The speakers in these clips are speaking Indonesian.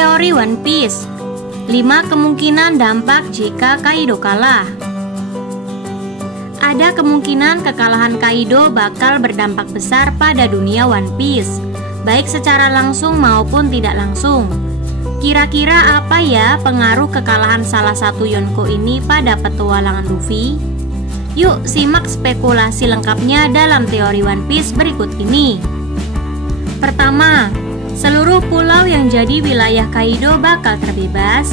Teori One Piece. 5 kemungkinan dampak jika Kaido kalah. Ada kemungkinan kekalahan Kaido bakal berdampak besar pada dunia One Piece, baik secara langsung maupun tidak langsung. Kira-kira apa ya pengaruh kekalahan salah satu Yonko ini pada petualangan Luffy? Yuk simak spekulasi lengkapnya dalam teori One Piece berikut ini. Pertama, seluruh pulau yang jadi wilayah Kaido bakal terbebas.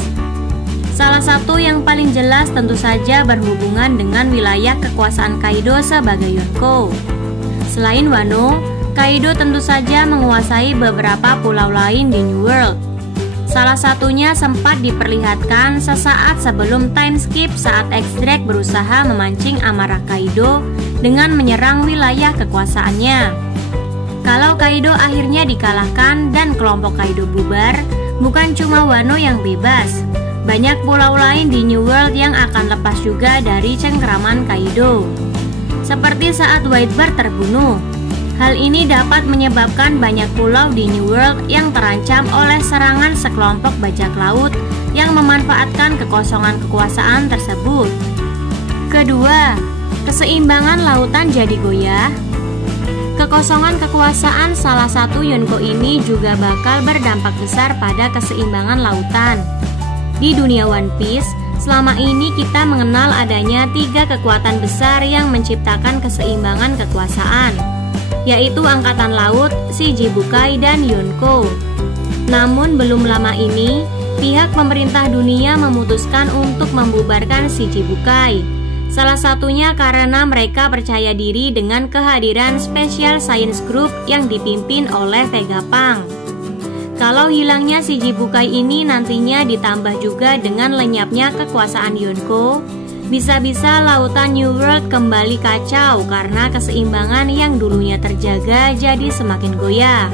Salah satu yang paling jelas tentu saja berhubungan dengan wilayah kekuasaan Kaido sebagai Yonko. Selain Wano, Kaido tentu saja menguasai beberapa pulau lain di New World. Salah satunya sempat diperlihatkan sesaat sebelum time skip saat X-Drake berusaha memancing amarah Kaido dengan menyerang wilayah kekuasaannya. Kalau Kaido akhirnya dikalahkan dan kelompok Kaido bubar, bukan cuma Wano yang bebas. Banyak pulau lain di New World yang akan lepas juga dari cengkraman Kaido. Seperti saat Whitebird terbunuh. Hal ini dapat menyebabkan banyak pulau di New World yang terancam oleh serangan sekelompok bajak laut yang memanfaatkan kekosongan kekuasaan tersebut. Kedua, keseimbangan lautan jadi goyah. Kekosongan kekuasaan salah satu Yonko ini juga bakal berdampak besar pada keseimbangan lautan. Di dunia One Piece, selama ini kita mengenal adanya 3 kekuatan besar yang menciptakan keseimbangan kekuasaan, yaitu Angkatan Laut, Shichibukai, dan Yonko. Namun belum lama ini, pihak pemerintah dunia memutuskan untuk membubarkan Shichibukai. Salah satunya karena mereka percaya diri dengan kehadiran Special Science Group yang dipimpin oleh Vegapunk. Kalau hilangnya Shichibukai ini nantinya ditambah juga dengan lenyapnya kekuasaan Yonko, bisa-bisa lautan New World kembali kacau karena keseimbangan yang dulunya terjaga jadi semakin goyah.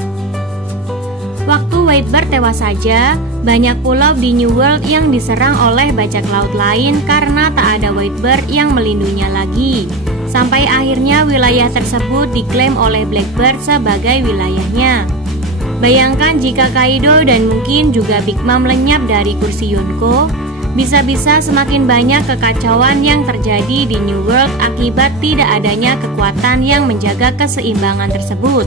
Waktu Whitebird tewas saja, banyak pulau di New World yang diserang oleh bajak laut lain karena tak ada Whitebird yang melindunginya lagi. Sampai akhirnya wilayah tersebut diklaim oleh Blackbird sebagai wilayahnya. Bayangkan jika Kaido dan mungkin juga Big Mom lenyap dari kursi Yonko, bisa-bisa semakin banyak kekacauan yang terjadi di New World akibat tidak adanya kekuatan yang menjaga keseimbangan tersebut.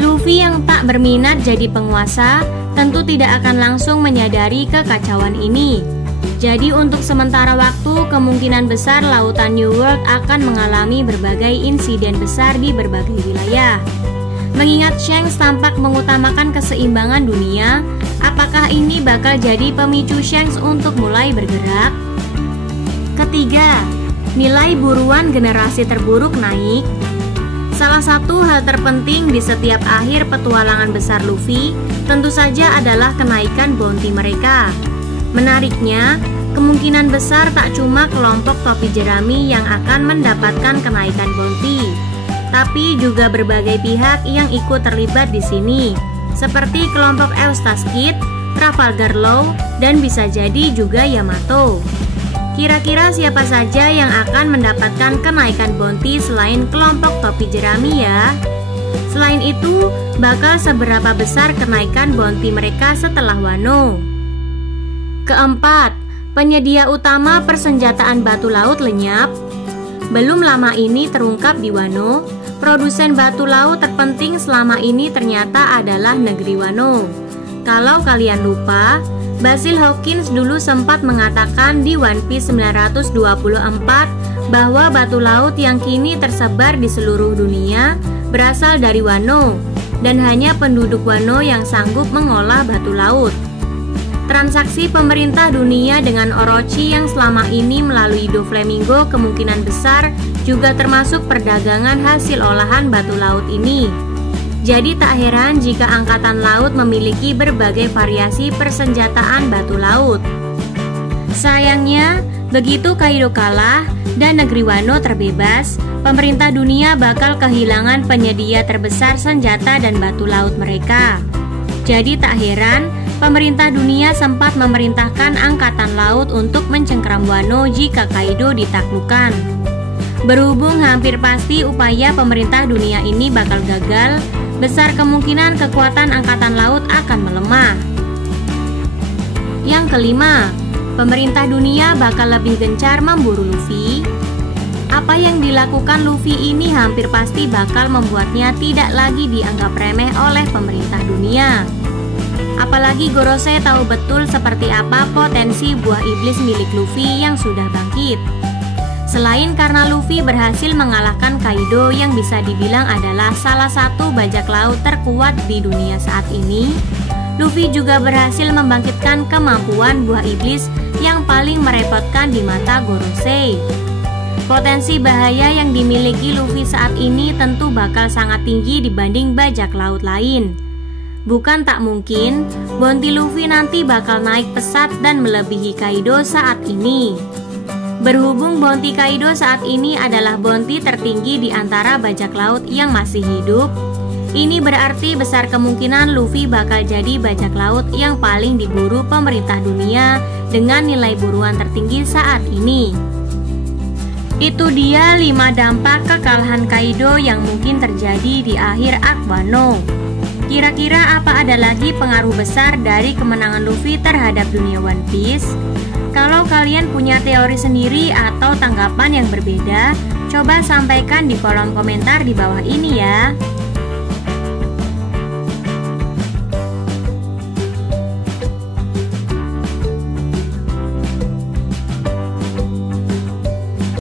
Luffy yang tak berminat jadi penguasa tentu tidak akan langsung menyadari kekacauan ini. Jadi untuk sementara waktu kemungkinan besar lautan New World akan mengalami berbagai insiden besar di berbagai wilayah. Mengingat Shanks tampak mengutamakan keseimbangan dunia, apakah ini bakal jadi pemicu Shanks untuk mulai bergerak? Ketiga, nilai buruan generasi terburuk naik. Salah satu hal terpenting di setiap akhir petualangan besar Luffy tentu saja adalah kenaikan bounty mereka. Menariknya, kemungkinan besar tak cuma kelompok topi jerami yang akan mendapatkan kenaikan bounty, tapi juga berbagai pihak yang ikut terlibat di sini, seperti kelompok Eustace Kid, Trafalgar Law, dan bisa jadi juga Yamato. Kira-kira siapa saja yang akan mendapatkan kenaikan bounty selain kelompok topi jerami ya? Selain itu, bakal seberapa besar kenaikan bounty mereka setelah Wano? Keempat, penyedia utama persenjataan batu laut lenyap. Belum lama ini terungkap di Wano, produsen batu laut terpenting selama ini ternyata adalah negeri Wano. Kalau kalian lupa, Basil Hawkins dulu sempat mengatakan di One Piece 924 bahwa batu laut yang kini tersebar di seluruh dunia berasal dari Wano, dan hanya penduduk Wano yang sanggup mengolah batu laut. Transaksi pemerintah dunia dengan Orochi yang selama ini melalui Doflamingo kemungkinan besar juga termasuk perdagangan hasil olahan batu laut ini. Jadi tak heran jika Angkatan Laut memiliki berbagai variasi persenjataan batu laut. Sayangnya, begitu Kaido kalah dan negeri Wano terbebas, pemerintah dunia bakal kehilangan penyedia terbesar senjata dan batu laut mereka. Jadi tak heran, pemerintah dunia sempat memerintahkan Angkatan Laut untuk mencengkram Wano jika Kaido ditaklukkan. Berhubung hampir pasti upaya pemerintah dunia ini bakal gagal, besar kemungkinan kekuatan Angkatan Laut akan melemah. Yang kelima, pemerintah dunia bakal lebih gencar memburu Luffy. Apa yang dilakukan Luffy ini hampir pasti bakal membuatnya tidak lagi dianggap remeh oleh pemerintah dunia. Apalagi Gorosei tahu betul seperti apa potensi buah iblis milik Luffy yang sudah bangkit. Selain karena Luffy berhasil mengalahkan Kaido yang bisa dibilang adalah salah satu bajak laut terkuat di dunia saat ini, Luffy juga berhasil membangkitkan kemampuan buah iblis yang paling merepotkan di mata Gorosei. Potensi bahaya yang dimiliki Luffy saat ini tentu bakal sangat tinggi dibanding bajak laut lain. Bukan tak mungkin, bounty Luffy nanti bakal naik pesat dan melebihi Kaido saat ini. Berhubung bounty Kaido saat ini adalah bounty tertinggi di antara bajak laut yang masih hidup, ini berarti besar kemungkinan Luffy bakal jadi bajak laut yang paling diburu pemerintah dunia dengan nilai buruan tertinggi saat ini. Itu dia 5 dampak kekalahan Kaido yang mungkin terjadi di akhir Arc Wano. Kira-kira apa ada lagi pengaruh besar dari kemenangan Luffy terhadap dunia One Piece? Kalau kalian punya teori sendiri atau tanggapan yang berbeda, coba sampaikan di kolom komentar di bawah ini ya.